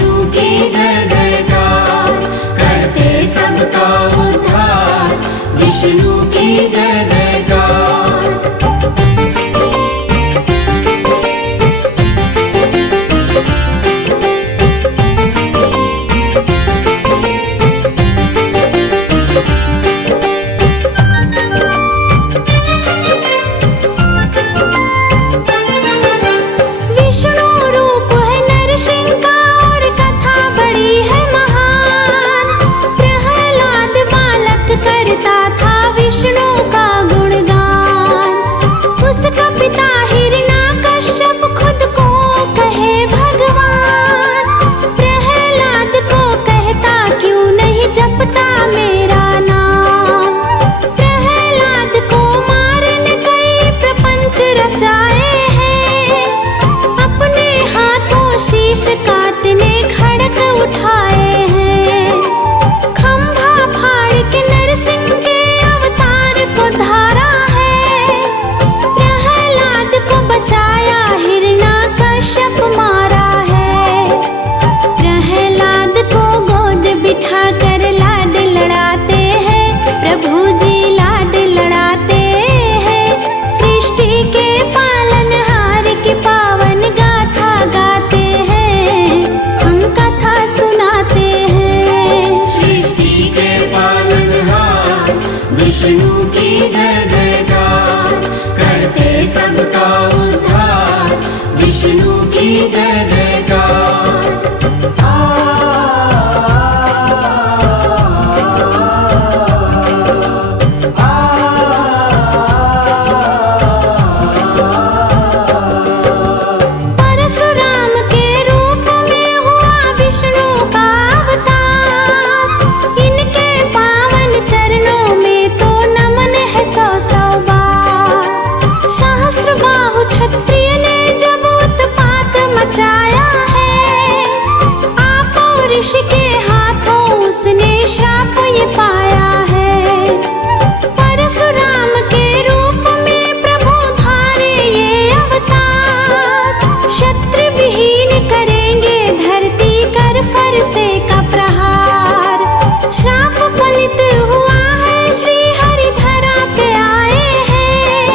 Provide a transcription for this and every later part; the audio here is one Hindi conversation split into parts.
विष्णु की जय जयकार, करते सबका उद्धार, विष्णु की जय जयकार। विष्णु की जय जयकार, करते सबका उद्धार, विष्णु की जय जयकार। परशुराम के रूप में हुआ विष्णु का अवतार, इनके पावन चरणों में तो नमन है सौ सौ बार। सहस्त्र बाहु क्षत्रिय ने जब उत्पात मचाया है, आप ऋषि के हाथों उसने शाप ये पाया है। परशुराम के रूप में प्रभु धारे ये अवतार, क्षत्रि विहीन करेंगे धरती कर फरसे का प्रहार। शाप फलित हुआ है श्री हरि धरा पे आए हैं,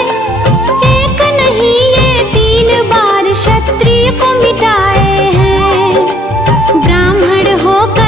एक नहीं ये 3 बार क्षत्रिय को मिटाए हैं। ब्राह्मण होकर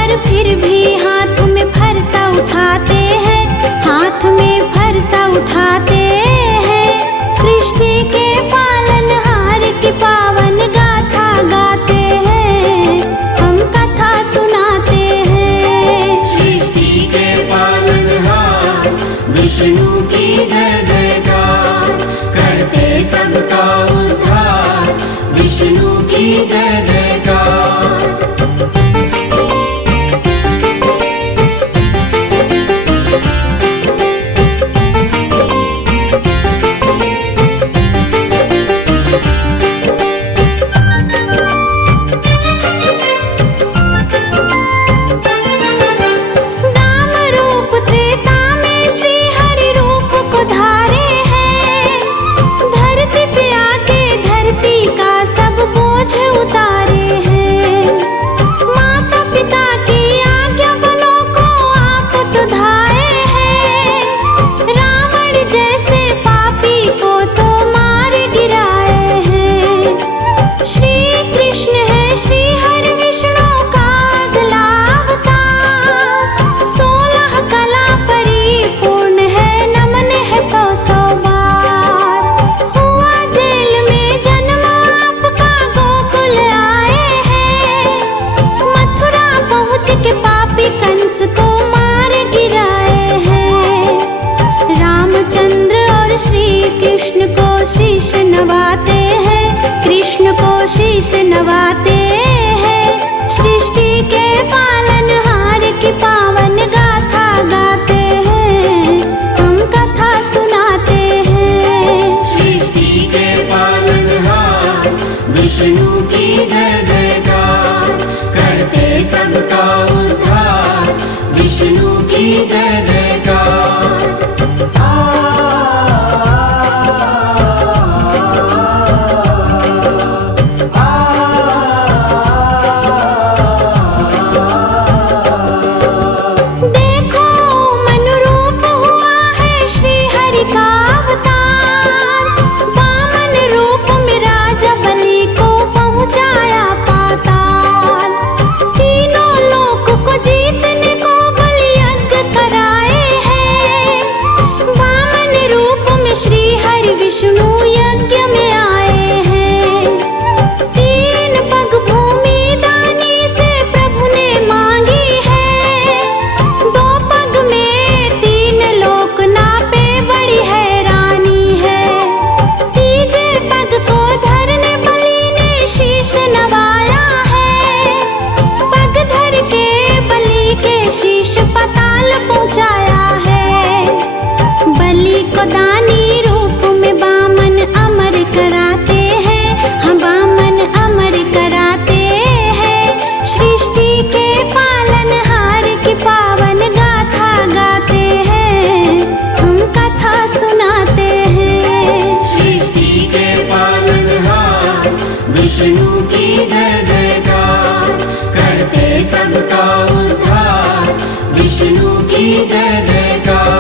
पालनहार की पावन गाथा गाते हैं, हम कथा सुनाते हैं। सृष्टि के पालनहार विष्णु की जय जयकार, करते सबका उद्धार विष्णु की जय जयकार।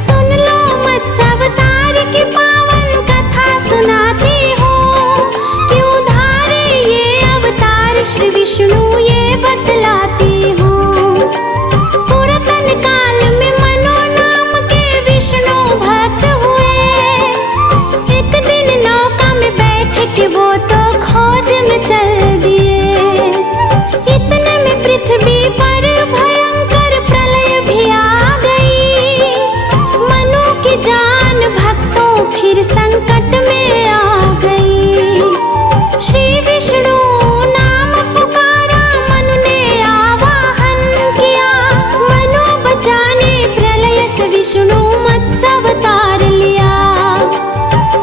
सुन लो मत्स्य अवतार की पावन कथा सुनाती हूँ, क्यों धारे ये अवतार श्री विष्णु ये बतलाती हूँ। पुरातन काल में मनो नाम के विष्णु भक्त हुए, एक दिन नौका में बैठ के वो तो खोज में चल दिए। इतने में पृथ्वी पर भयंकर प्रलय भी आ गई, मनु की जान भक्तों फिर संकट में आ गई। श्री विष्णु नाम पुकारा, मनु ने आवाहन किया, मनु बचाने प्रलय से विष्णु मत्स्य अवतार लिया।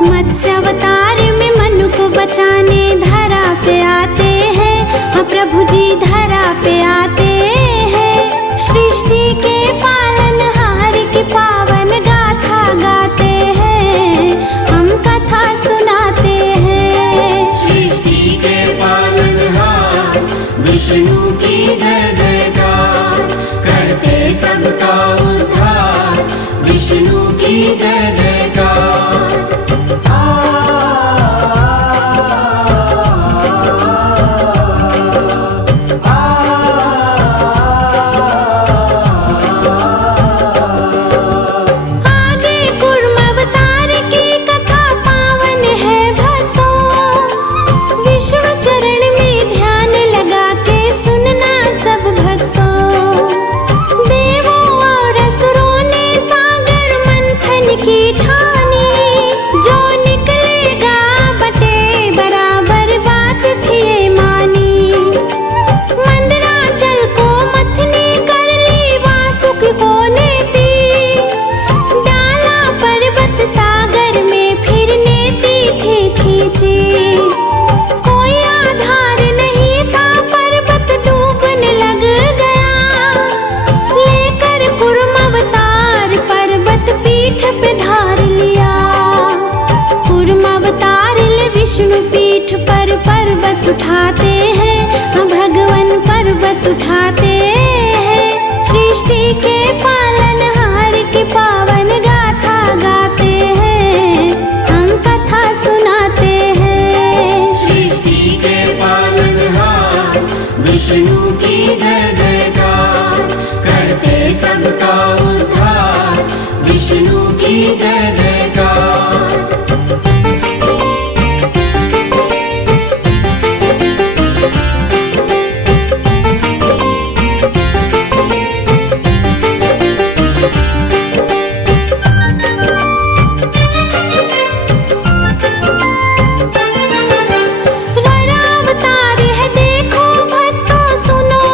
मत्स्य अवतार में मनु को बचाने धरा पे आते हैं, हाँ प्रभु जी धरा पे आते हैं। सृष्टि के पालनहार की पावन गाथा गाते हैं, हम कथा सुनाते हैं। सृष्टि के पालनहार विष्णु की जय जयकार, करते सबका उद्धार विष्णु की जय जयकार। आगे कूर्म अवतार की कथा पावन है भक्तों, विष्णु चरण में ध्यान लगा के सुनना सब भक्तों। देवों और असुरों ने सागर मंथन की ठानी, जो निकलेगा बटे बराबर बात थी ये मानी। मंदराचल को मथनी कर ली वासुकी को नेति, डाला पर्वत सागर में फिर नेति थी खींची। कोई आधार नहीं था पर्वत डूबने लग गया, लेकर कूर्म अवतार पर्वत पीठ पे धार लिया। कूर्म अवतार ले विष्णु पीठ पर पर्वत उठाते हैं, हाँ भगवान पर्वत उठाते हैं। सृष्टि के पालनहार की पावन गाथा गाते हैं, हम कथा सुनाते हैं। सृष्टि के पालनहार विष्णु की जय जयकार, करते सबका उद्धार विष्णु की जय जयकार। रण अवतार है देखो भक्तों सुनो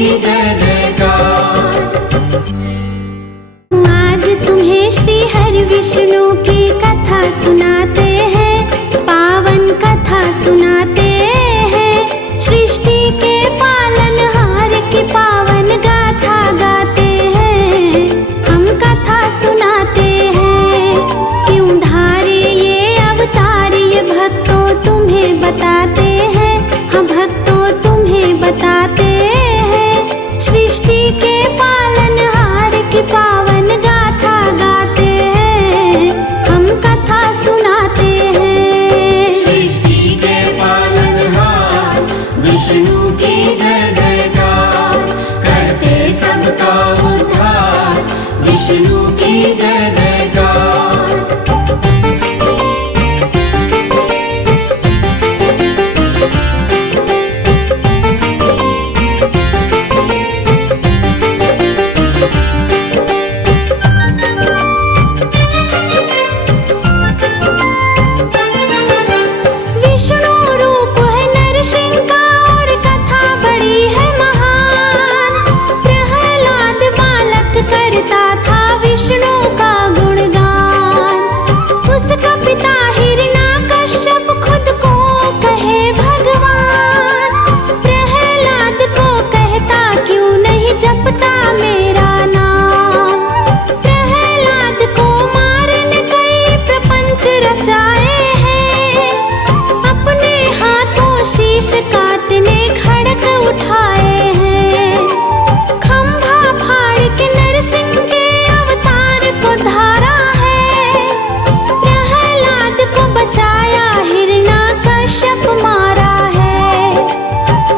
की जय जयकार। आज तुम्हें श्री हरि विष्णु की कथा सुनाते हैं, पावन कथा सुनाते हैं। सृष्टि के पालनहार की पावन गाथा गाते हैं, हम कथा सुनाते हैं। क्यों धारे ये अवतार ये भक्तों तुम्हें बताते हैं, हम भक्तों तुम्हें बताते हैं। सृष्टि के पालनहार की पावन गाथा गाते हैं, हम कथा सुनाते हैं। सृष्टि के पालनहार विष्णु की जय जयकार, करते सबका उद्धार विष्णु की जय जयकार। विष्णु रूप है नरसिंह का और कथा बड़ी है महान। प्रहलाद बालक करता था विष्णु का गुणगान। उसका पिता हिरण्याकश्यप खुद को कहे भगवान। प्रहलाद को कहता क्यों नहीं जपता मेरा नाम। प्रहलाद को मारने कई प्रपंच रचाए हैं, अपने हाथों शीश काटने खड़क उठाए हैं। खंभा फाड़ के नरसिंह के अवतार को धारा है, प्रहलाद को बचाया हिरण्याकश्यप मारा है।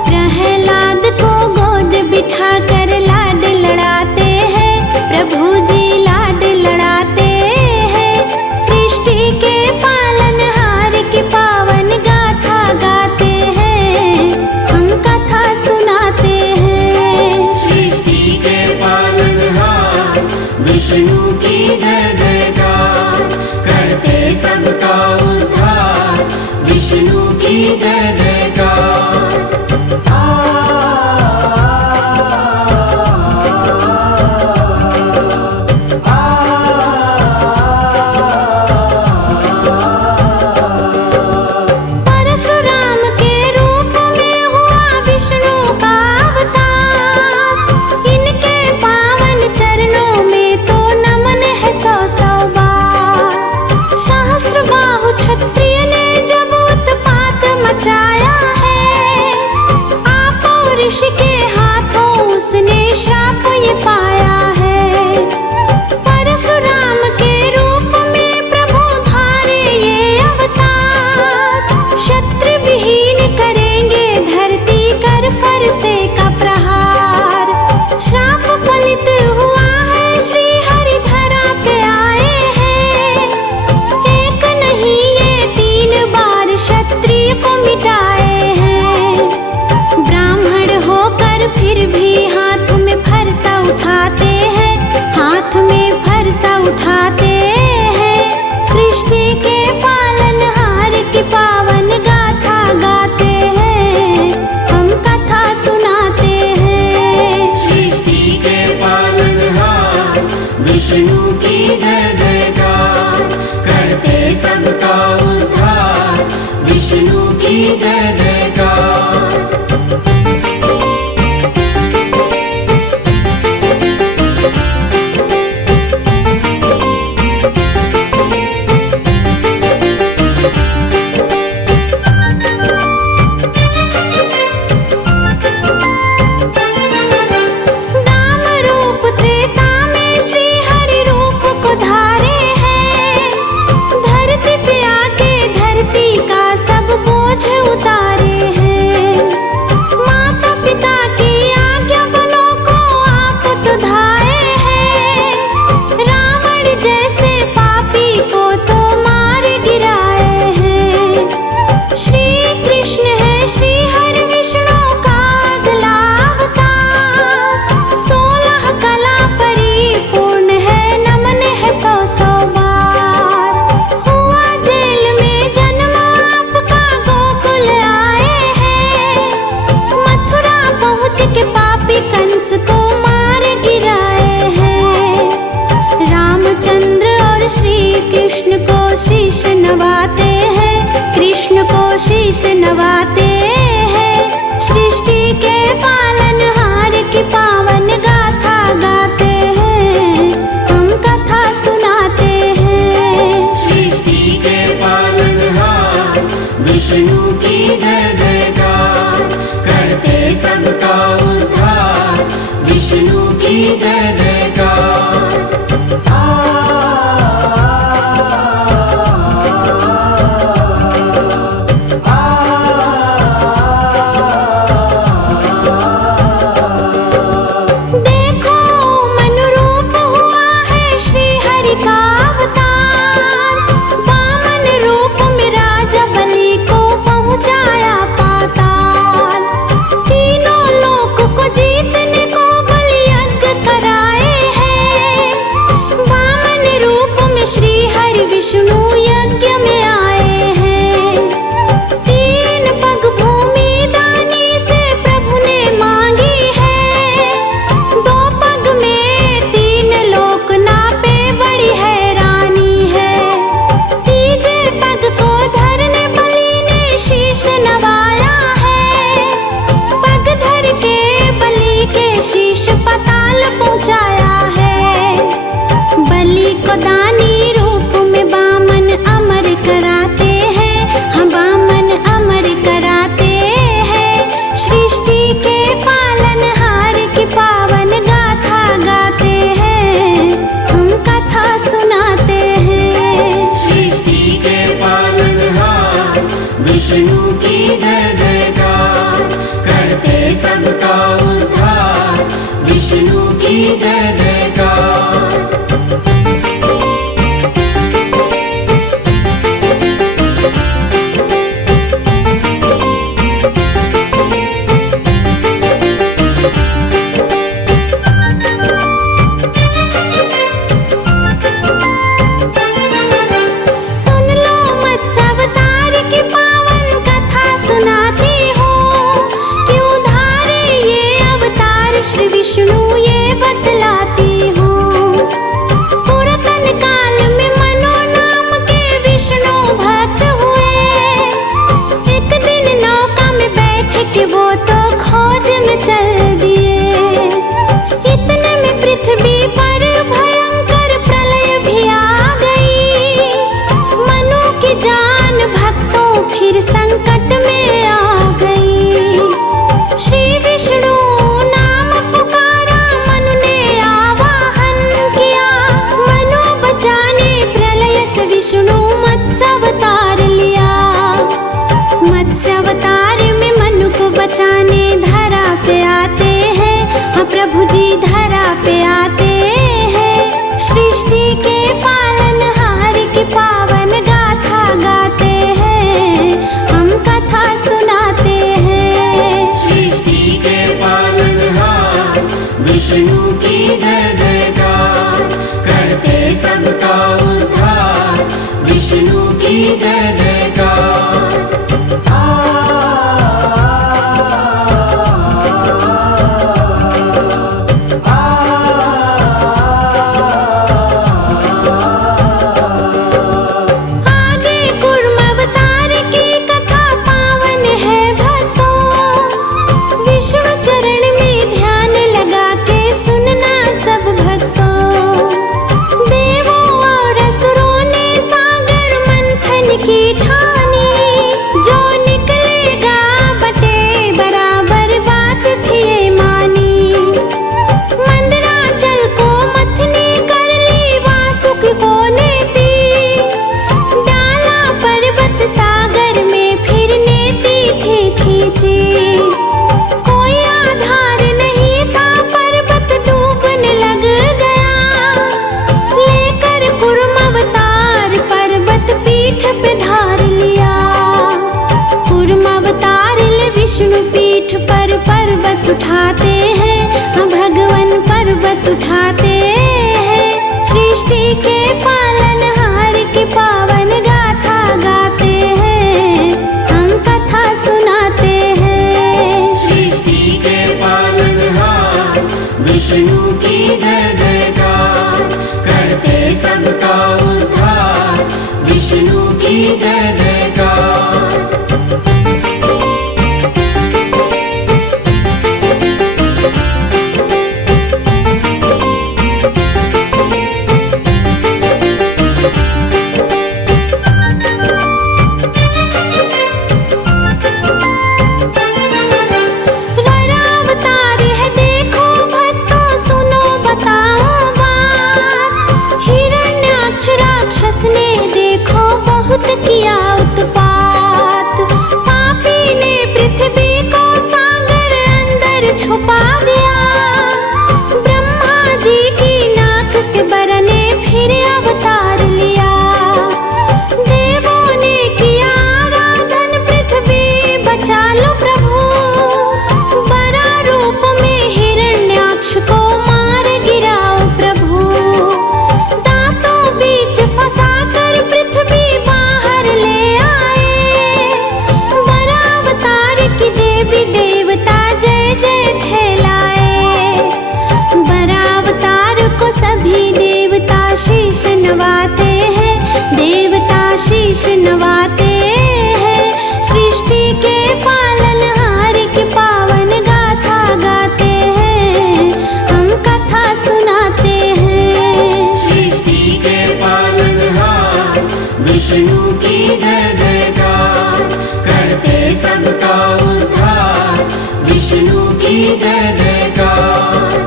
प्रहलाद को गोद बिठा कर लाड लड़ाते हैं, प्रभु जी लाड लड़ाते हैं। सृष्टि के पालनहार की पावन गाथा गाते हैं, हम कथा सुनाते हैं। सृष्टि के पालनहार विष्णु की जय जयकार, करते सबका उद्धार विष्णु की जय जयकार। परशुराम के रूप में हुआ विष्णु का अवतार। इनके पावन चरणों में तो नमन है सौ सौ बार। सहस्त्र बाहु क्षत्रिय ने जब उत्पात मचाया है, आपो ऋषि के हाथों उसने शाप ये पाया है। परशुराम के रूप में प्रभु धारे ये अवतार। क्षत्रिय विहीन करेंगे धरती कर फरसे का प्रहार। शाप फलित हुआ है श्री हरि धरा पे आए हैं। एक नहीं ये 3 बार क्षत्रिय को मिटाए हैं। ब्राह्मण होकर फिर भी हाथ में फरसा उठाते हैं, हाथ में फरसा उठाते हैं। सृष्टि के पालनहार की पावन गाथा गाते हैं, हम कथा सुनाते हैं। सृष्टि के पालनहार विष्णु की जय जयकार, करते सबका उद्धार विष्णु की जय जयकार। दाम रूप त्रेता में श्री हरि रूप विष्णु की जय जयकार, करते सबका उद्धार, विष्णु की जय जयकार। उठाते हैं भगवान पर्वत उठाते हैं, सृष्टि के पालनहार की पावन गाथा गाते हैं, हम कथा सुनाते हैं। सृष्टि के पालनहार विष्णु की जय जयकार, करते सबका उद्धार, विष्णु की जय जयकार। किया उत्पात, पापी ने पृथ्वी को सागर अंदर छुपा दिया, ब्रह्मा जी की नाक से बरने फिर अवतार लिया, देवों ने किया आराधन पृथ्वी बचा लो प्रभु, बड़ा रूप में हिरण्याक्ष को मार गिराओ प्रभु, दांतों बीच फंसा कर पृथ्वी ले आए, बड़ा अवतार की देवी देवता जय जय थे बड़ा अवतार को सभी देवता शीश नवाते हैं, देवता शीश नवाते हैं, सृष्टि के पालनहार की पावन गाथा गाते हैं, हम कथा सुनाते हैं। सृष्टि के पालनहार विष्णु की जय जयकार, करते सबका उद्धार, विष्णु की जय जयकार।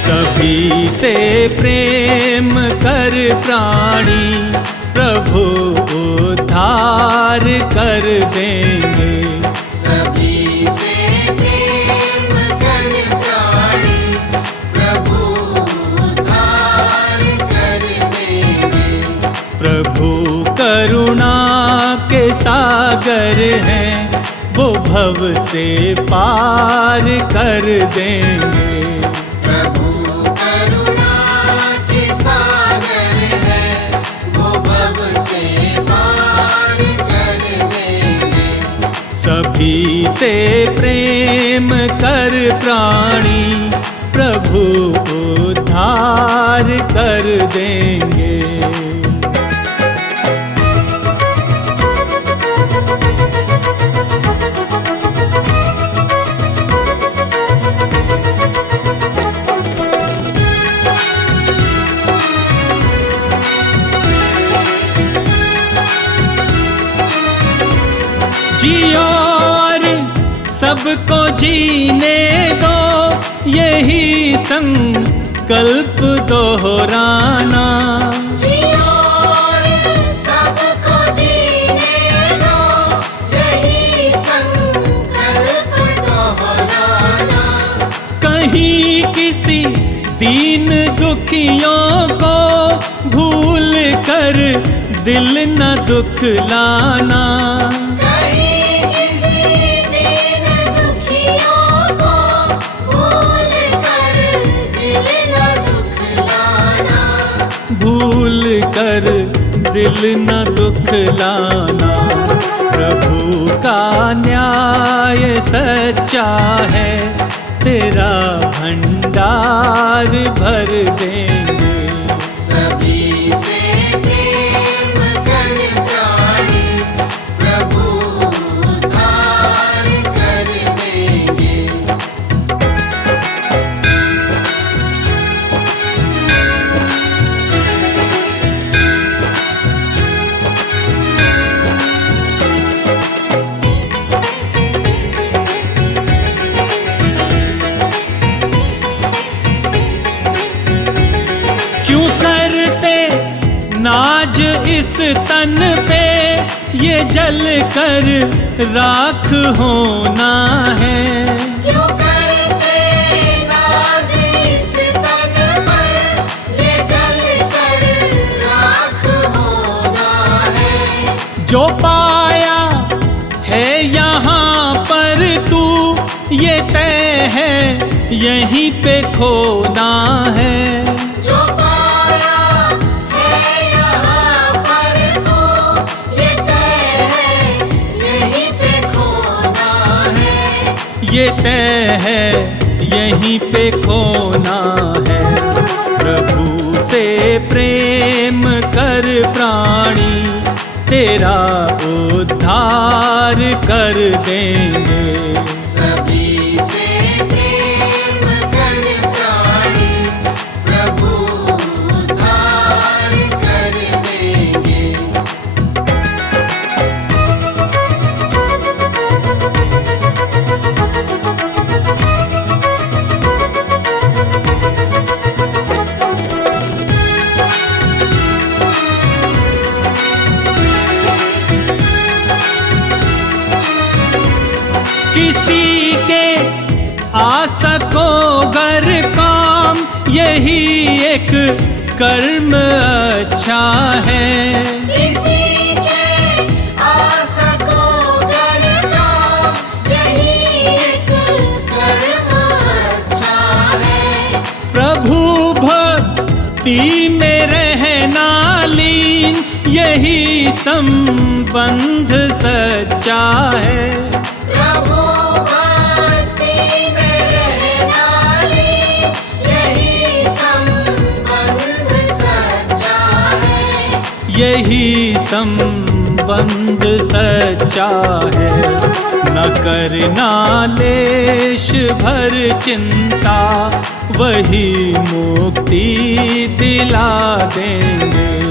सभी से प्रेम कर प्राणी, प्रभु उद्धार कर देंगे। सभी से प्रेम कर प्राणी, प्रभु उद्धार कर देंगे। प्रभु करुणा के सागर हैं, वो भव से पार कर देंगे। प्रभु करुणा के सागर हैं, वो भव से पार कर देंगे। सभी से प्रेम कर प्राणी, प्रभु उद्धार कर देंगे। जियो और सबको जीने दो, यही संकल्प दोहराना। जियो और सबको जीने दो, यही संकल्प दोहराना। कहीं किसी दीन दुखियों को भूल कर दिल न दुखलाना। कहीं किसी दीन दुखियों को भूल कर दिल न दुखलाना। भूल कर दिल न दुखलाना। प्रभु का न्याय सच्चा है, तेरा भंडार भर देंगे। सभी से प्रेम कर प्राणी प्रभु उद्धार कर देंगे। क्यों करते नाज इस तन पे, ये जल कर राख होना है। क्यों करते नाज इस तन पर, ये जल कर राख होना है। जो पाया है यहाँ पर तू, ये तय है यहीं पे खोना है। जो पाया है यहाँ पर तो ये तय है यहीं पे खोना है। ये तय है यहीं पे खोना है। प्रभु से प्रेम कर प्राणी, तेरा उद्धार कर देंगे। सभी से प्रेम कर प्राणी प्रभु उद्धार कर देंगे। किसी के आ सको गर काम, यही एक कर्म अच्छा है। किसी के आ सको गर काम, यही एक कर्म अच्छा है। प्रभु भक्ति में रहना लीन, यही संबंध सच्चा है। प्रभु भक्ति में रहना लीन, यही संबंध सच्चा है। यही संबंध सच्चा है। न करना लेश भर चिंता, वही मुक्ति दिला देंगे।